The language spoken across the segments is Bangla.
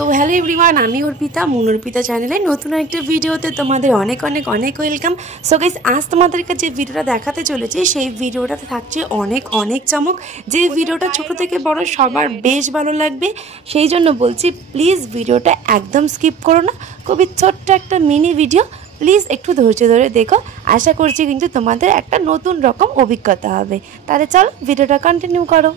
সো হ্যালো এভরিওয়ান, আমি অর্পিতা অর্পিতা চ্যানেলে নতুন একটা ভিডিওতে তোমাদের অনেক অনেক অনেক ওয়েলকাম। সো গাইস, আজ তোমাদেরকে যে ভিডিওটা দেখাতে চলেছি সেই ভিডিওটাতে থাকছে অনেক অনেক চমক। যে ভিডিওটা ছোট থেকে বড় সবার বেশ ভালো লাগবে, সেই জন্য বলছি প্লিজ ভিডিওটা একদম স্কিপ করো না। খুবই ছোট্ট একটা মিনি ভিডিও, প্লিজ একটু ধৈর্য ধরে দেখো। আশা করছি কিন্তু তোমাদের একটা নতুন রকম অভিজ্ঞতা হবে। তাহলে চলো ভিডিওটা কন্টিনিউ করো।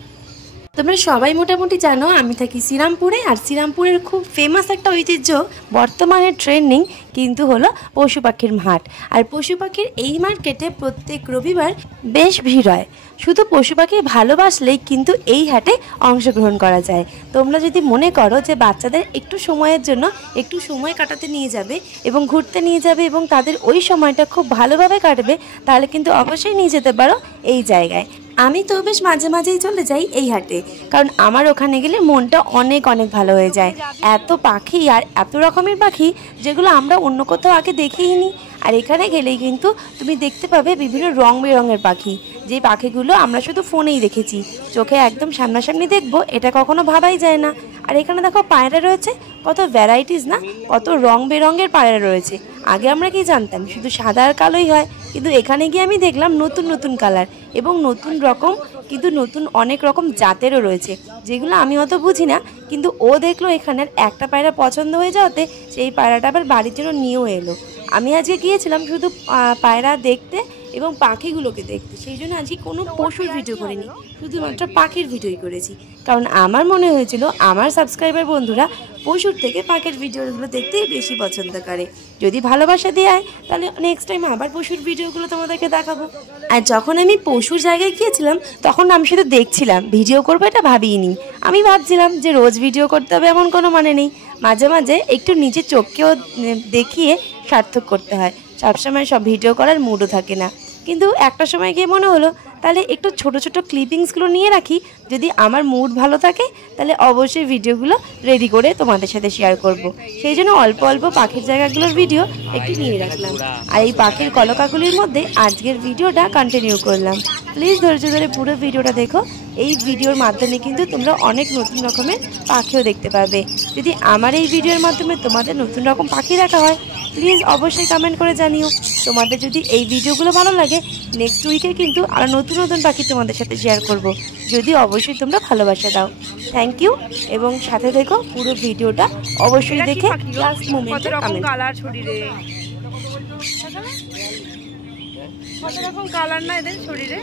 তোমরা সবাই মোটামুটি জানো আমি থাকি শ্রীরামপুরে, আর শ্রীরামপুরের খুব ফেমাস একটা ঐতিহ্য বর্তমানে ট্রেন্ডিং কিন্তু হলো পশু পাখির হাট। আর পশু পাখির এই মার্কেটে প্রত্যেক রবিবার বেশ ভিড় হয়। শুধু পশু পাখি ভালোবাসলেই কিন্তু এই হাটে অংশগ্রহণ করা যায়। তোমরা যদি মনে করো যে বাচ্চাদের একটু সময়ের জন্য একটু সময় কাটাতে নিয়ে যাবে এবং ঘুরতে নিয়ে যাবে এবং তাদের ওই সময়টা খুব ভালোভাবে কাটবে, তাহলে কিন্তু অবশ্যই নিয়ে যেতে পারো এই জায়গায়। আমি তো বেশ মাঝে মাঝেই চলে যাই এই হাটে, কারণ আমার ওখানে গেলে মনটা অনেক অনেক ভালো হয়ে যায়। এত পাখি আর এত রকমের পাখি যেগুলো আমরা অন্য কোথাও আগে দেখিনি। আর এখানে গেলেই কিন্তু তুমি দেখতে পাবে বিভিন্ন রং বেরঙের পাখি, যে পাখিগুলো আমরা শুধু ফোনেই দেখেছি, চোখে একদম সামনাসামনি দেখবো এটা কখনো ভাবাই যায় না। আর এখানে দেখো পায়রা রয়েছে, কত ভ্যারাইটিস না, কত রং বেরঙের পায়রা রয়েছে। আগে আমরা কি জানতাম শুধু সাদা আর কালোই হয়, কিন্তু এখানে গিয়ে আমি দেখলাম নতুন নতুন কালার এবং নতুন রকম, কিন্তু নতুন অনেক রকম জাতেরও রয়েছে, যেগুলো আমি অত বুঝি না। কিন্তু ও দেখলো এখানের একটা পায়রা পছন্দ হয়ে যাওয়াতে সেই পায়রাটা আবার বাড়ির জন্য নিয়েও এলো। আমি আজকে গিয়েছিলাম শুধু পায়রা দেখতে এবং পাখিগুলোকে দেখতে, সেই জন্য আজকে কোনো পশুর ভিডিও করিনি, শুধুমাত্র পাখির ভিডিওই করেছি। কারণ আমার মনে হয়েছিল আমার সাবস্ক্রাইবার বন্ধুরা পশুর থেকে পাখির ভিডিওগুলো দেখতেই বেশি পছন্দ করে। যদি ভালোবাসা দেয় তাহলে নেক্সট টাইম আবার পশুর ভিডিওগুলো তোমাদেরকে দেখাবো। আর যখন আমি পশুর জায়গায় গিয়েছিলাম তখন আমি শুধু দেখছিলাম, ভিডিও করবো এটা ভাবিনি। আমি ভাবছিলাম যে রোজ ভিডিও করতে হবে এমন কোনো মানে নেই, মাঝে মাঝে একটু নিজের চোখকেও দেখিয়ে সার্থক করতে হয়। সবসময় সব ভিডিও করার মুডও থাকে না। কিন্তু একটা সময় গিয়ে মনে হলো তাহলে একটু ছোট ছোট ক্লিপিংসগুলো নিয়ে রাখি, যদি আমার মুড ভালো থাকে তাহলে অবশ্যই ভিডিওগুলো রেডি করে তোমাদের সাথে শেয়ার করব। সেই জন্য অল্প অল্প পাখির জায়গাগুলোর ভিডিও একটু নিয়ে রাখলাম, আর এই পাখির কলকাগুলির মধ্যে আজকের ভিডিওটা কন্টিনিউ করলাম। প্লিজ ধৈর্য ধরে পুরো ভিডিওটা দেখো। এই ভিডিওর মাধ্যমে কিন্তু তোমরা অনেক নতুন রকমের পাখিও দেখতে পাবে। যদি আমার এই ভিডিওর মাধ্যমে তোমাদের নতুন রকম পাখি দেখা হয়, প্লিজ অবশ্যই কমেন্ট করে জানিও। তোমাদের যদি এই ভিডিওগুলো ভালো লাগে, নেক্সট উইকে কিন্তু আরও নতুন নতুন পাখি তোমাদের সাথে শেয়ার করব, যদি অবশ্যই তোমরা ভালোবাসা দাও। থ্যাংক ইউ, এবং সাথে দেখো পুরো ভিডিওটা অবশ্যই দেখে লাস্ট মোমেন্টে কমেন্ট। কালার শরীরে কত রকম কালার না এদের শরীরে।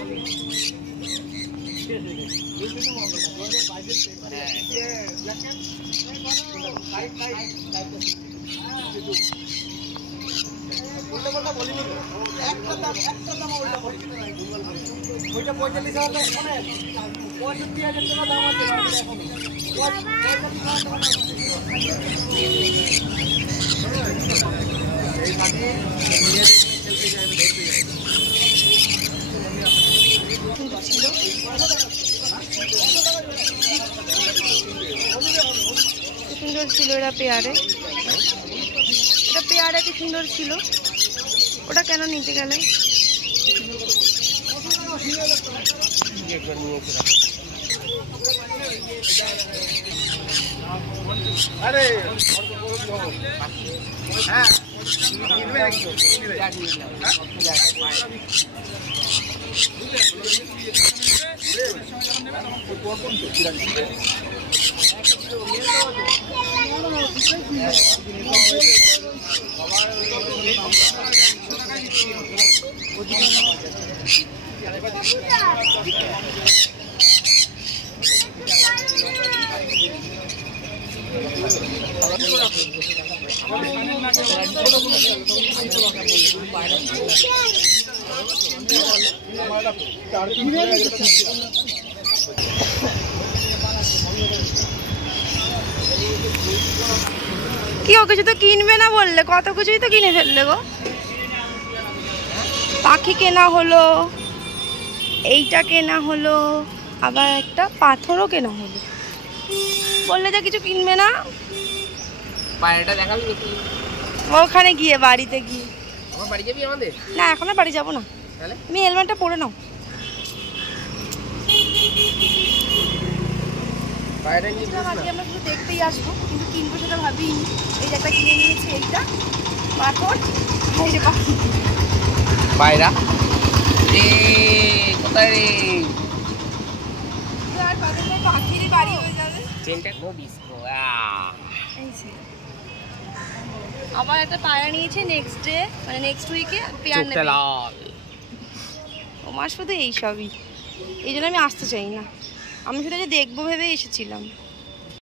সুন্দর ছিল এরা পেয়ারে, এটা পেয়ারে কি সুন্দর ছিল, ওটা কেন নিতে গেলে? আরে হ্যাঁ কি ও কিছু তো কিনবে না বললে, কত কিছুই তো কিনে ফেললে গো। পাখি কেনা হলো, এইটা কেনা হলো, আবার একটা পাথরও কেনা হলো। বললে যে কিছু কিনবে না, পায়রাটা দেখাবি নাকি? ওখানে গিয়ে বাড়িতে গিয়ে। আমার বাড়ি যাবি আমাদের? না এখন আর বাড়ি যাবো না, তুমি হেলমেটটা পরে নাও। পায়রা নিয়ে বলছিলাম আজকে আমরা শুধু দেখতেই আসবো, কিন্তু কিনবো সেটা ভাবিনি। এই যে একটা কিনে নিয়েছি, এইটা পাথর, এই যে পাখি। পায়রা রে কোথায় রে আর পাথরটা পাখিরই বাড়ি হয়ে যাবে। চেনটা নো ডিসকো এই যে আবার একটা পায়রা নিয়েছে নেক্সট ডে, মানে নেক্সট উইকে পেয়ার চোখটা নেবে। লাল। তোমার শুধু এইসবই, এই জন্য আমি আসতে চাই না। আমি শুধু যে দেখবো ভেবে এসেছিলাম।